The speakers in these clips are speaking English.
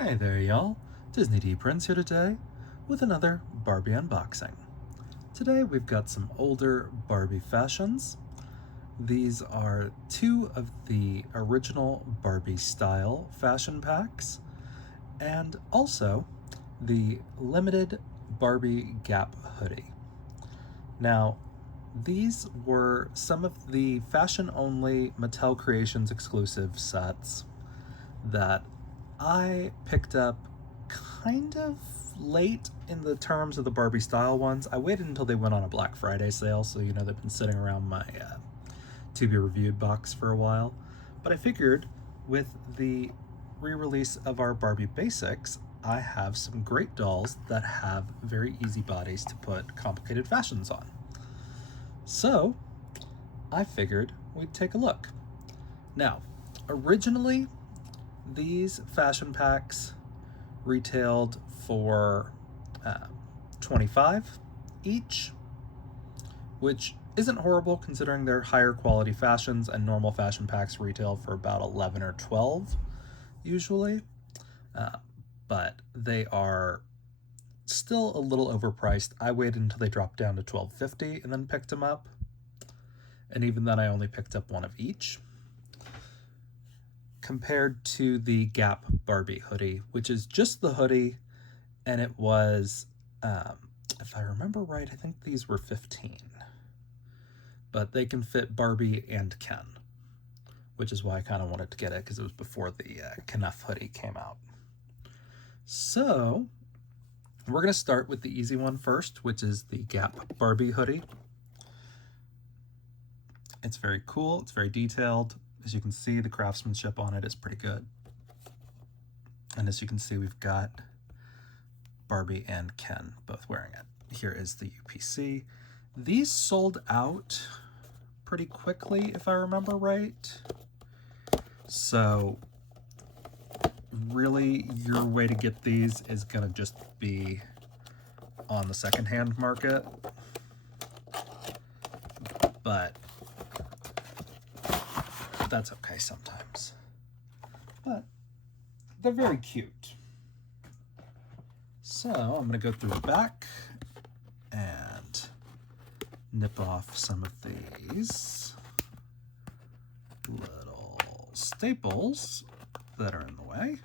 Hey there, y'all. Disney D Prince here today with another Barbie unboxing. Today we've got some older Barbie fashions. These are two of the original Barbie style fashion packs and also the limited Barbie Gap hoodie. Now, these were some of the fashion only Mattel Creations exclusive sets that I picked up kind of late in the terms of the Barbie style ones. I waited until they went on a Black Friday sale, so they've been sitting around my to be reviewed box for a while. But I figured with the re release of our Barbie Basics, I have some great dolls that have very easy bodies to put complicated fashions on. So I figured we'd take a look. Now, originally, these fashion packs retailed for uh, 25 each, which isn't horrible considering they're higher quality fashions, and normal fashion packs retail for about 11 or 12 usually. Uh, but they are still a little overpriced. I waited until they dropped down to $12.50 and then picked them up. And even then, I only picked up one of each, compared to the Gap Barbie hoodie, which is just the hoodie, and it was, if I remember right, I think these were 15, but they can fit Barbie and Ken, which is why I kind of wanted to get it because it was before the Knuff hoodie came out. So we're going to start with the easy one first, which is the Gap Barbie hoodie. It's very cool. It's very detailed. As you can see, the craftsmanship on it is pretty good. And as you can see, we've got Barbie and Ken both wearing it. Here is the UPC. These sold out pretty quickly, if I remember right. So really, your way to get these is going to just be on the secondhand market. But that's okay sometimes. But they're very cute. So I'm going to go through the back and nip off some of these little staples that are in the way,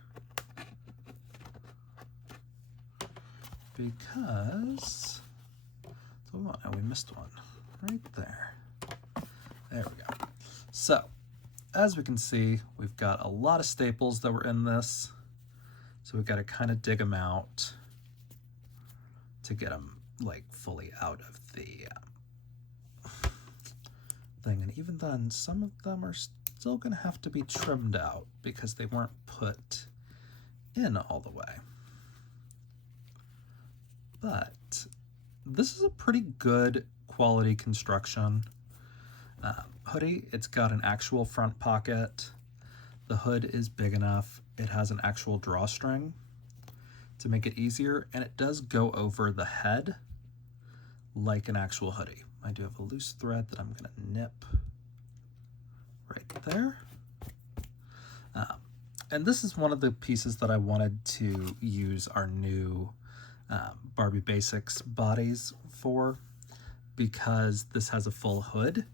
because we missed one right there. There we go. So as we can see, we've got a lot of staples that were in this, so we've got to kind of dig them out to get them like fully out of the thing. And even then, some of them are still going to have to be trimmed out because they weren't put in all the way. But this is a pretty good quality construction hoodie. It's got an actual front pocket. The hood is big enough. It has an actual drawstring to make it easier, and it does go over the head like an actual hoodie. I do have a loose thread that I'm going to nip right there. And this is one of the pieces that I wanted to use our new Barbie Basics bodies for, because this has a full hood.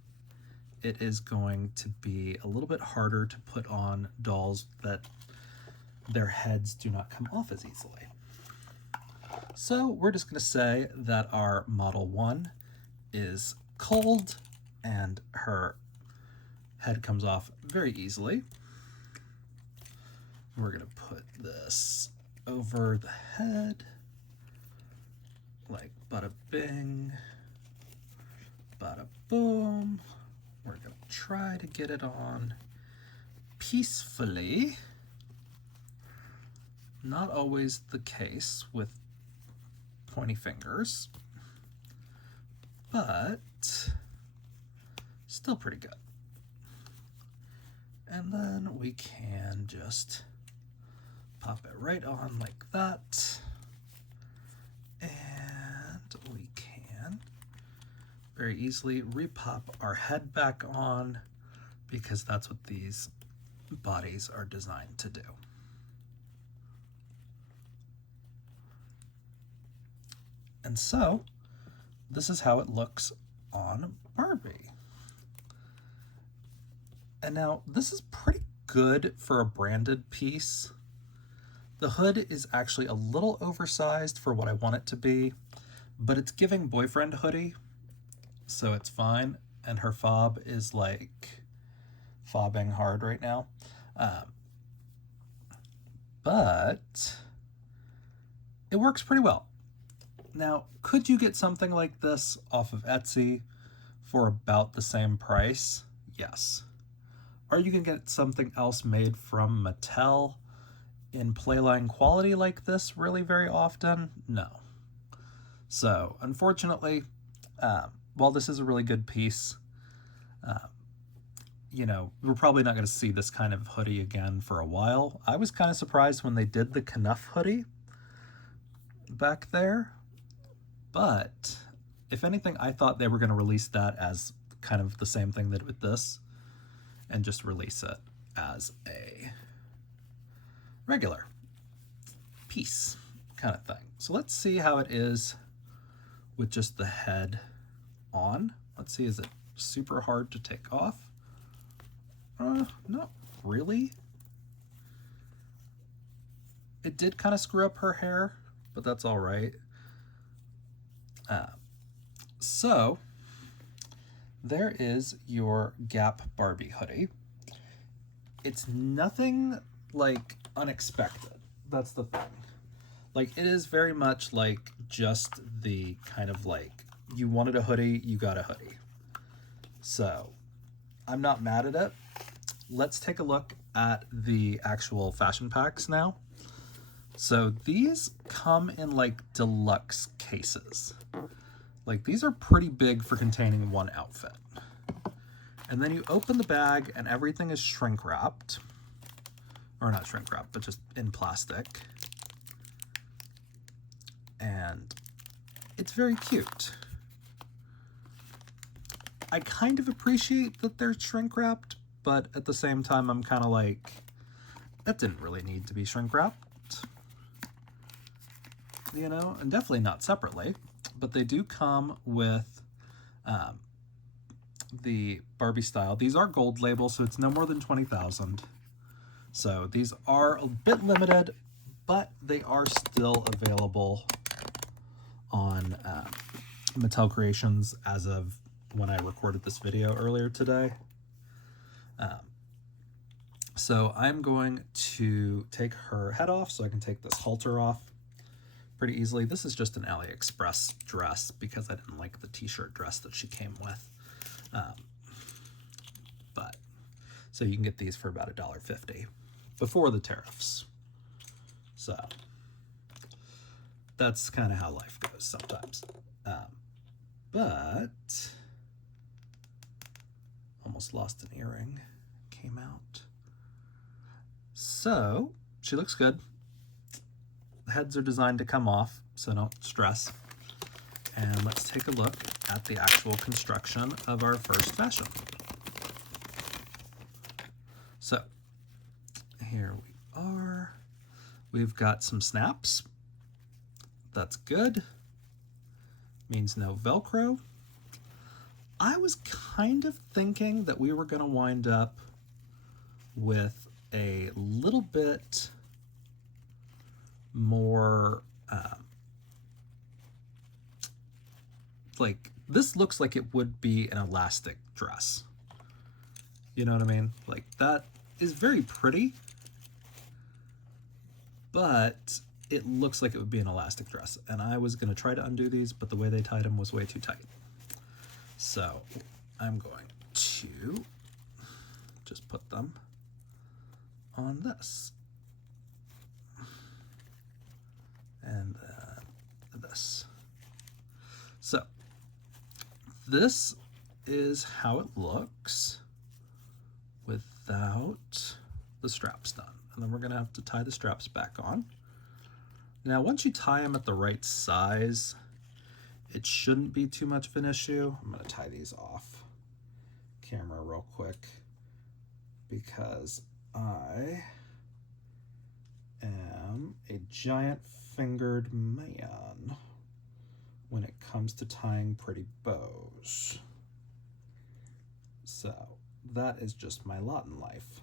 It is going to be a little bit harder to put on dolls that their heads do not come off as easily. So we're just going to say that our Model 1 is cold and her head comes off very easily. We're going to put this over the head like bada bing, bada boom. We're going to try to get it on peacefully. Not always the case with pointy fingers, but still pretty good. And then we can just pop it right on like that. And we can very easily repop our head back on, because that's what these bodies are designed to do. And so this is how it looks on Barbie. And now this is pretty good for a branded piece. The hood is actually a little oversized for what I want it to be, but it's giving boyfriend hoodie, so it's fine. And her fob is like fobbing hard right now. But it works pretty well. Now, could you get something like this off of Etsy for about the same price? Yes. Are you going to get something else made from Mattel in playline quality like this really very often? No. So, unfortunately, while this is a really good piece, you know, we're probably not going to see this kind of hoodie again for a while. I was kind of surprised when they did the Knuff hoodie back there, but if anything, I thought they were going to release that as kind of the same thing that with this, and just release it as a regular piece kind of thing. So let's see how it is with just the head on. Let's see, is it super hard to take off? Not really. It did kind of screw up her hair, but that's all right. So there is your Gap Barbie hoodie. It's nothing like unexpected. That's the thing. Like, it is very much like just the kind of like, you wanted a hoodie, you got a hoodie. So I'm not mad at it. Let's take a look at the actual fashion packs now. So these come in like deluxe cases. Like, these are pretty big for containing one outfit. And then you open the bag and everything is shrink wrapped. Or not shrink wrapped, but just in plastic. And it's very cute. I kind of appreciate that they're shrink wrapped, but at the same time, I'm kind of like, that didn't really need to be shrink wrapped. You know, and definitely not separately, but they do come with the Barbie style. These are gold label, so it's no more than 20,000. So these are a bit limited, but they are still available on Mattel Creations as of when I recorded this video earlier today. So I'm going to take her head off so I can take this halter off pretty easily. This is just an AliExpress dress because I didn't like the t-shirt dress that she came with. But so you can get these for about $1.50 before the tariffs. So that's kind of how life goes sometimes. But almost lost an earring, came out. So she looks good. The heads are designed to come off, so don't stress. And let's take a look at the actual construction of our first fashion. So here we are. We've got some snaps. That's good. Means no Velcro. I was kind of thinking that we were going to wind up with a little bit more like, this looks like it would be an elastic dress. You know what I mean? Like, that is very pretty, but it looks like it would be an elastic dress. And I was going to try to undo these, but the way they tied them was way too tight. So I'm going to just put them on this. And this. So this is how it looks without the straps done. And then we're going to have to tie the straps back on. Now, once you tie them at the right size, it shouldn't be too much of an issue. I'm going to tie these off camera real quick because I am a giant fingered man when it comes to tying pretty bows. So that is just my lot in life.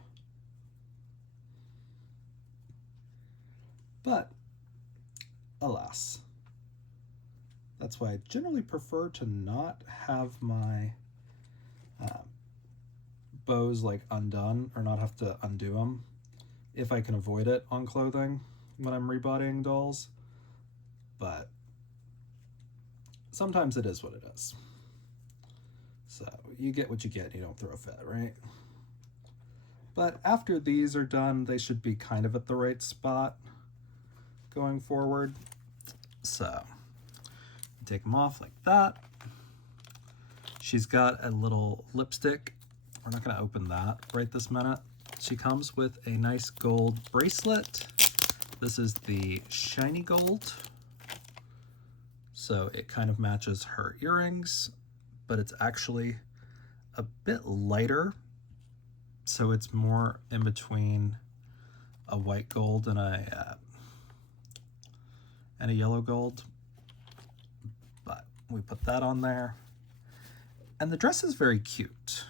But alas, that's why I generally prefer to not have my bows like undone, or not have to undo them if I can avoid it on clothing when I'm rebodying dolls. But sometimes it is what it is. So you get what you get, you don't throw a fit, right? But after these are done, they should be kind of at the right spot going forward. So take them off like that. She's got a little lipstick. We're not going to open that right this minute. She comes with a nice gold bracelet. This is the shiny gold. So it kind of matches her earrings, but it's actually a bit lighter. So it's more in between a white gold and a yellow gold. But we put that on there. And the dress is very cute.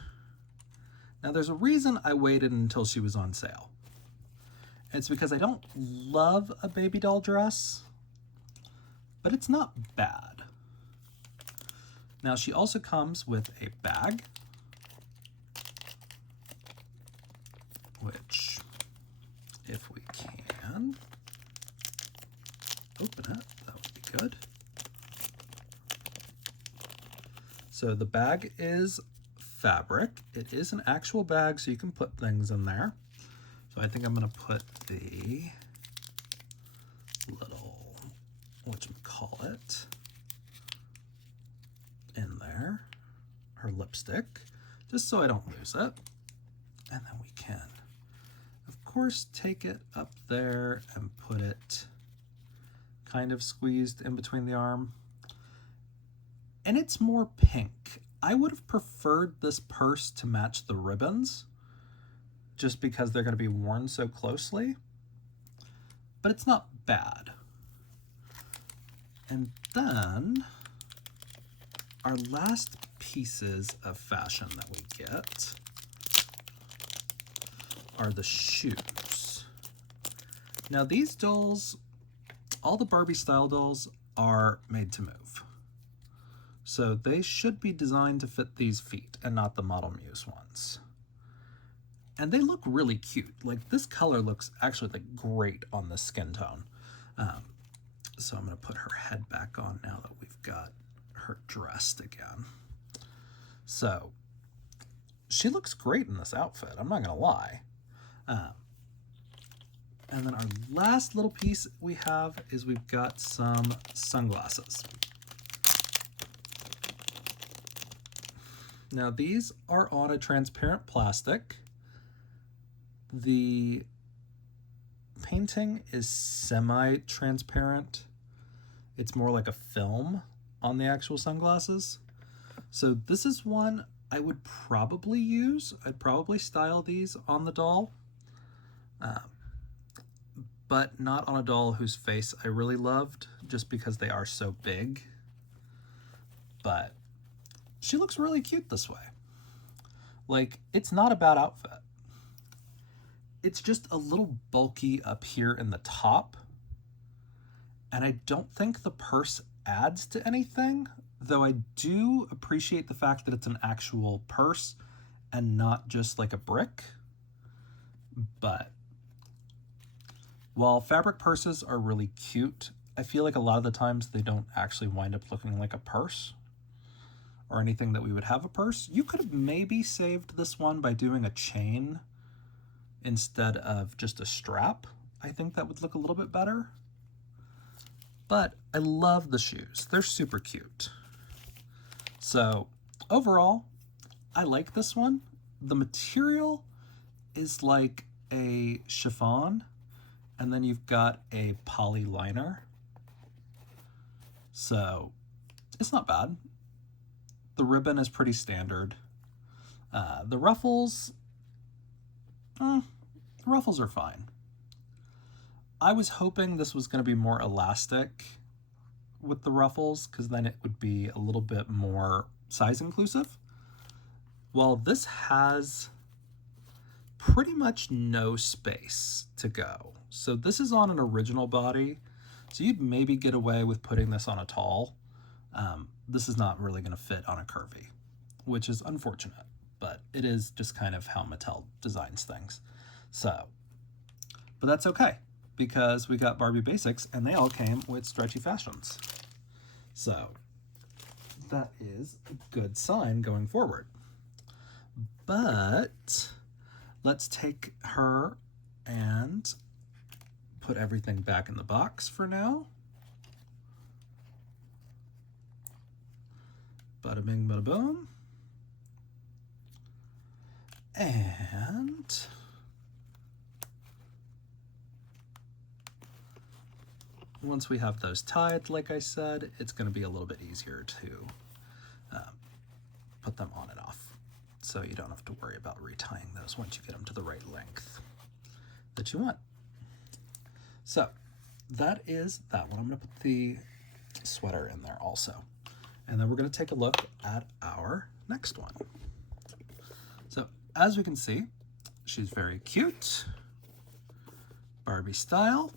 Now there's a reason I waited until she was on sale. It's because I don't love a baby doll dress, but it's not bad. Now she also comes with a bag, which, if we can open it, that would be good. So the bag is fabric. It is an actual bag, so you can put things in there. So I think I'm going to put the little, whatchamacallit, in there, her lipstick, just so I don't lose it. And then we can, of course, take it up there and put it kind of squeezed in between the arm. And it's more pink. I would have preferred this purse to match the ribbons, just because they're going to be worn so closely, but it's not bad. And then our last pieces of fashion that we get are the shoes. Now these dolls, all the Barbie style dolls, are made to move. So they should be designed to fit these feet and not the Model Muse ones. And they look really cute. Like, this color looks actually like great on this skin tone. So I'm going to put her head back on now that we've got her dressed again. So she looks great in this outfit, I'm not going to lie. And then our last little piece we have is we've got some sunglasses. Now these are on a transparent plastic. The painting is semi-transparent. It's more like a film on the actual sunglasses. So this is one I would probably use. I'd probably style these on the doll, but not on a doll whose face I really loved, just because they are so big. But she looks really cute this way. Like, it's not a bad outfit. It's just a little bulky up here in the top. And I don't think the purse adds to anything, though I do appreciate the fact that it's an actual purse and not just like a brick. But while fabric purses are really cute, I feel like a lot of the times they don't actually wind up looking like a purse or anything that we would have a purse. You could have maybe saved this one by doing a chain instead of just a strap. I think that would look a little bit better. But I love the shoes. They're super cute. So overall, I like this one. The material is like a chiffon, and then you've got a poly liner. So it's not bad. The ribbon is pretty standard. The ruffles are fine. I was hoping this was going to be more elastic with the ruffles because then it would be a little bit more size inclusive. Well, this has pretty much no space to go. So this is on an original body, so you'd maybe get away with putting this on a tall. This is not really going to fit on a curvy, which is unfortunate, but it is just kind of how Mattel designs things. So, but that's okay, because we got Barbie Basics and they all came with stretchy fashions. So that is a good sign going forward. But let's take her and put everything back in the box for now. Bada bing, bada boom. And once we have those tied, like I said, it's going to be a little bit easier to put them on and off. So you don't have to worry about retying those once you get them to the right length that you want. So that is that one. I'm going to put the sweater in there also. And then we're going to take a look at our next one. So as we can see, she's very cute, Barbie style.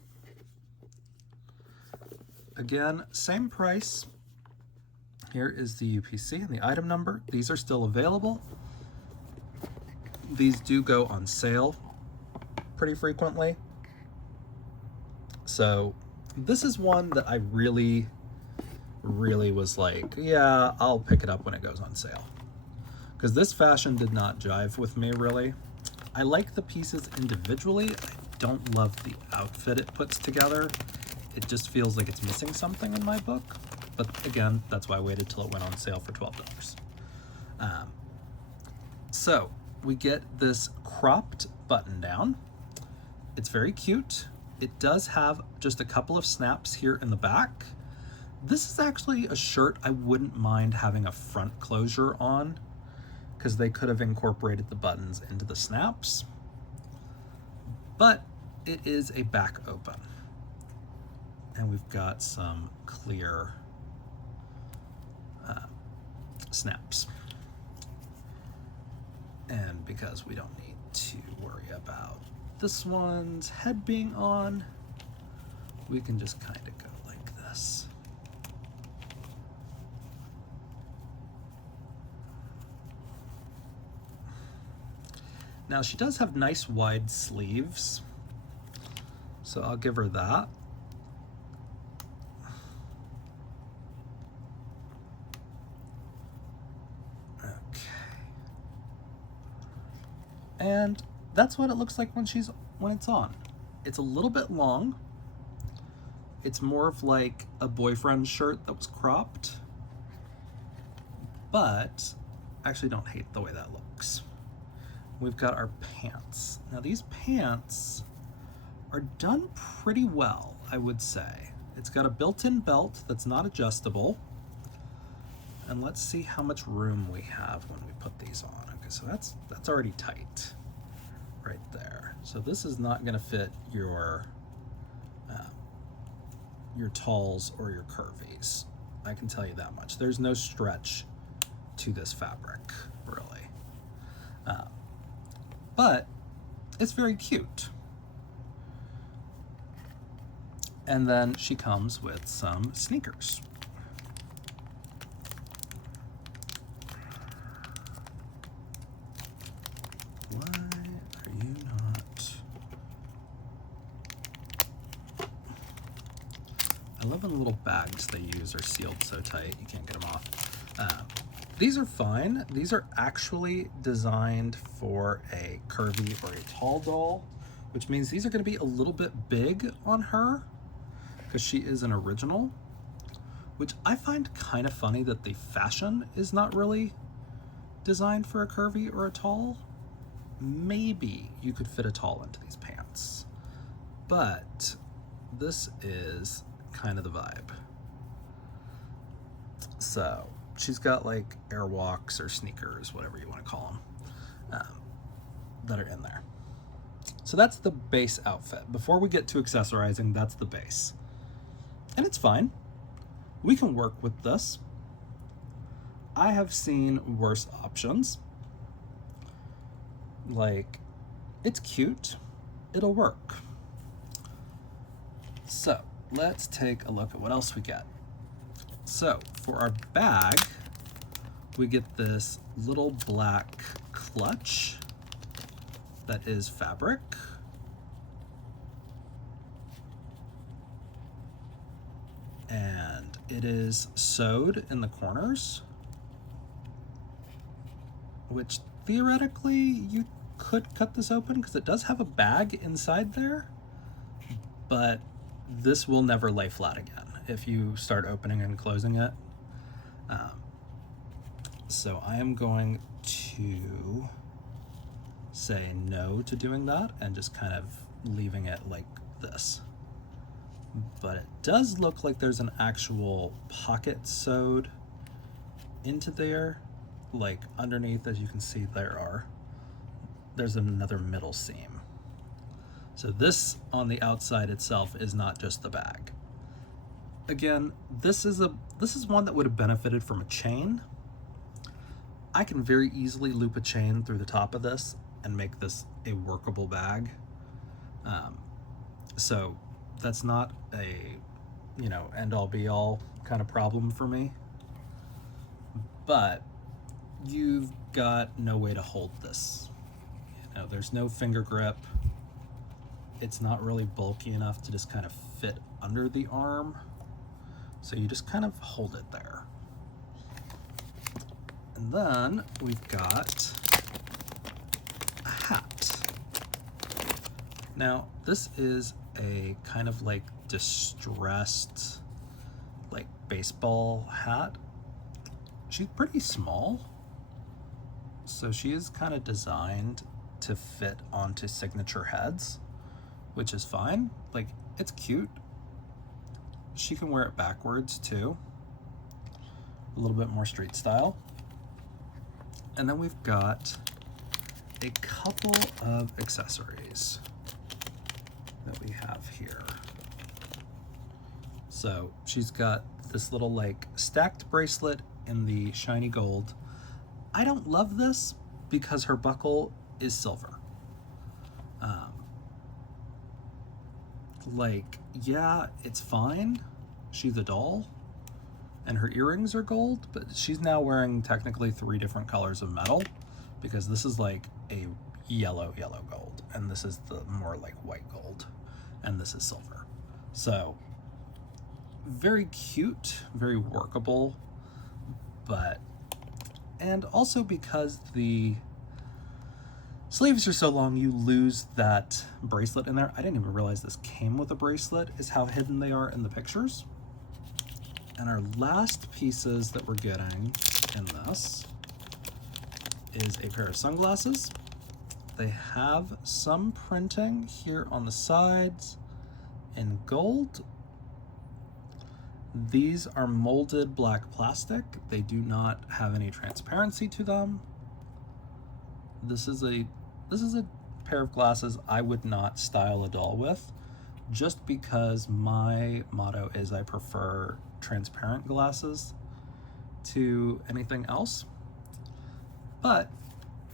Again, same price. Here is the UPC and the item number. These are still available. These do go on sale pretty frequently. So this is one that I really was like, yeah, I'll pick it up when it goes on sale. Because this fashion did not jive with me really. I like the pieces individually. I don't love the outfit it puts together. It just feels like it's missing something in my book. But again, that's why I waited till it went on sale for $12. So we get this cropped button down. It's very cute. It does have just a couple of snaps here in the back. This is actually a shirt I wouldn't mind having a front closure on, because they could have incorporated the buttons into the snaps. But it is a back open. And we've got some clear snaps. And because we don't need to worry about this one's head being on, we can just kind of go like this. Now she does have nice wide sleeves, so I'll give her that. And that's what it looks like when it's on. It's a little bit long. It's more of like a boyfriend shirt that was cropped, but I actually don't hate the way that looks. We've got our pants. Now these pants are done pretty well, I would say. It's got a built-in belt that's not adjustable. And let's see how much room we have when we put these on. Okay, so that's already tight right there. So this is not gonna fit your talls or your curvies. I can tell you that much. There's no stretch to this fabric, really. But it's very cute. And then she comes with some sneakers. Why are you not? I love when the little bags they use are sealed so tight you can't get them off. These are fine. These are actually designed for a curvy or a tall doll, which means these are going to be a little bit big on her because she is an original, which I find kind of funny that the fashion is not really designed for a curvy or a tall. Maybe you could fit a tall into these pants, but this is kind of the vibe. So she's got like airwalks or sneakers, whatever you want to call them, that are in there. So that's the base outfit. Before we get to accessorizing, that's the base. And it's fine. we can work with this. I have seen worse options. Like, it's cute, it'll work. So let's take a look at what else we get. So for our bag, we get this little black clutch that is fabric. And it is sewed in the corners, which theoretically you could cut this open because it does have a bag inside there, but this will never lay flat again if you start opening and closing it. So I am going to say no to doing that and just kind of leaving it like this. But it does look like there's an actual pocket sewed into there, like underneath, as you can see there's another middle seam. So this on the outside itself is not just the bag. Again, this is one that would have benefited from a chain. I can very easily loop a chain through the top of this and make this a workable bag. So that's not a, end all be all kind of problem for me. But you've got no way to hold this. There's no finger grip. It's not really bulky enough to just kind of fit under the arm. So you just kind of hold it there. And then we've got a hat. Now, this is a kind of like distressed, like baseball hat. She's pretty small, so she is kind of designed to fit onto signature heads, which is fine. Like, it's cute. She can wear it backwards too, a little bit more street style. And then we've got a couple of accessories that we have here. So she's got this little like stacked bracelet in the shiny gold. I don't love this because her buckle is silver. Yeah, it's fine. She's a doll and her earrings are gold, but she's now wearing technically 3 different colors of metal because this is like a yellow gold, and this is the more like white gold, and this is silver. So very cute, very workable, and also because the sleeves are so long, you lose that bracelet in there. I didn't even realize this came with a bracelet, is how hidden they are in the pictures. And our last pieces that we're getting in this is a pair of sunglasses. They have some printing here on the sides in gold. These are molded black plastic. They do not have any transparency to them. This is a pair of glasses I would not style a doll with, just because my motto is I prefer transparent glasses to anything else. But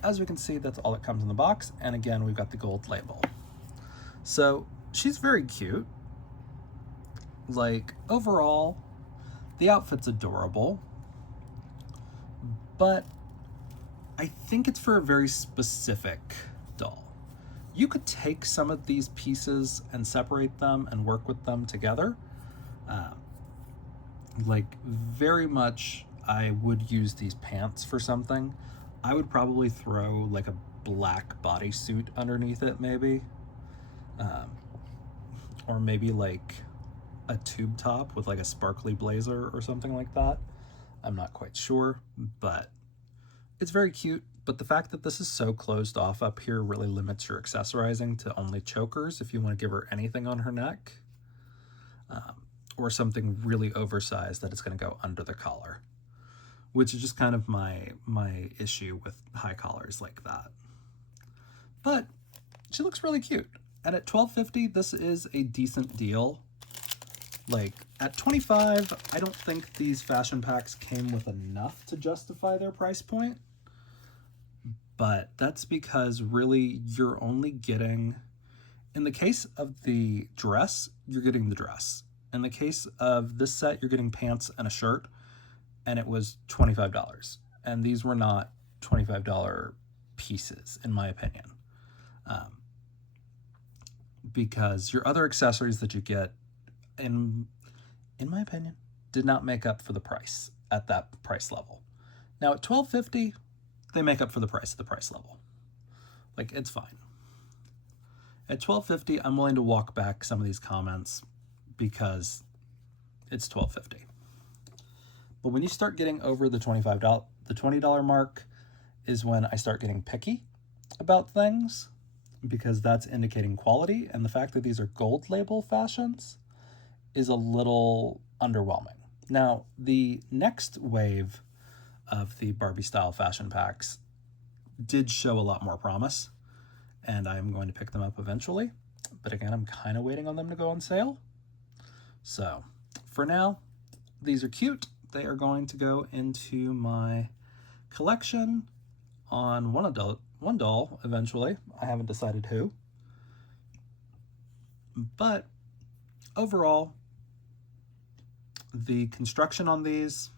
as we can see, that's all that comes in the box. And again, we've got the gold label. So she's very cute. Like, overall, the outfit's adorable, but I think it's for a very specific doll. You could take some of these pieces and separate them and work with them together. Like, very much, I would use these pants for something. I would probably throw like a black bodysuit underneath it, maybe. Or maybe like a tube top with like a sparkly blazer or something like that. I'm not quite sure, but it's very cute. But the fact that this is so closed off up here really limits your accessorizing to only chokers if you want to give her anything on her neck, or something really oversized that it's going to go under the collar, which is just kind of my issue with high collars like that. But she looks really cute. And at $12.50, this is a decent deal. Like, at $25, I don't think these fashion packs came with enough to justify their price point. But that's because really you're only getting, in the case of the dress, you're getting the dress. In the case of this set, you're getting pants and a shirt, and it was $25. And these were not $25 pieces, in my opinion. Because your other accessories that you get, in my opinion, did not make up for the price at that price level. Now at $12.50, they make up for the price at the price level. Like, it's fine. At $12.50, I'm willing to walk back some of these comments because it's $12.50. But when you start getting over the $20 mark is when I start getting picky about things, because that's indicating quality, and the fact that these are gold label fashions is a little underwhelming. Now, the next wave of the Barbie style fashion packs did show a lot more promise, and I'm going to pick them up eventually. But again, I'm kind of waiting on them to go on sale. So for now, these are cute. They are going to go into my collection on one doll eventually. I haven't decided who. But overall, the construction on these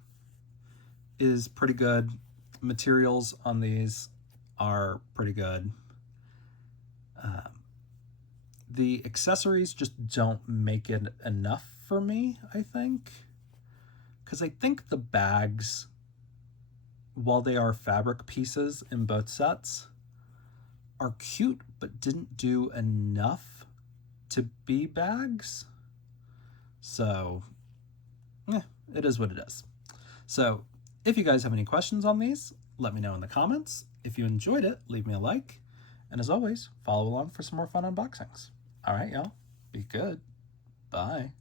is pretty good. Materials on these are pretty good. The accessories just don't make it enough for me, I think. Because I think the bags, while they are fabric pieces in both sets, are cute, but didn't do enough to be bags. So, it is what it is. So, if you guys have any questions on these, let me know in the comments. If you enjoyed it, leave me a like. And as always, follow along for some more fun unboxings. All right, y'all. Be good. Bye.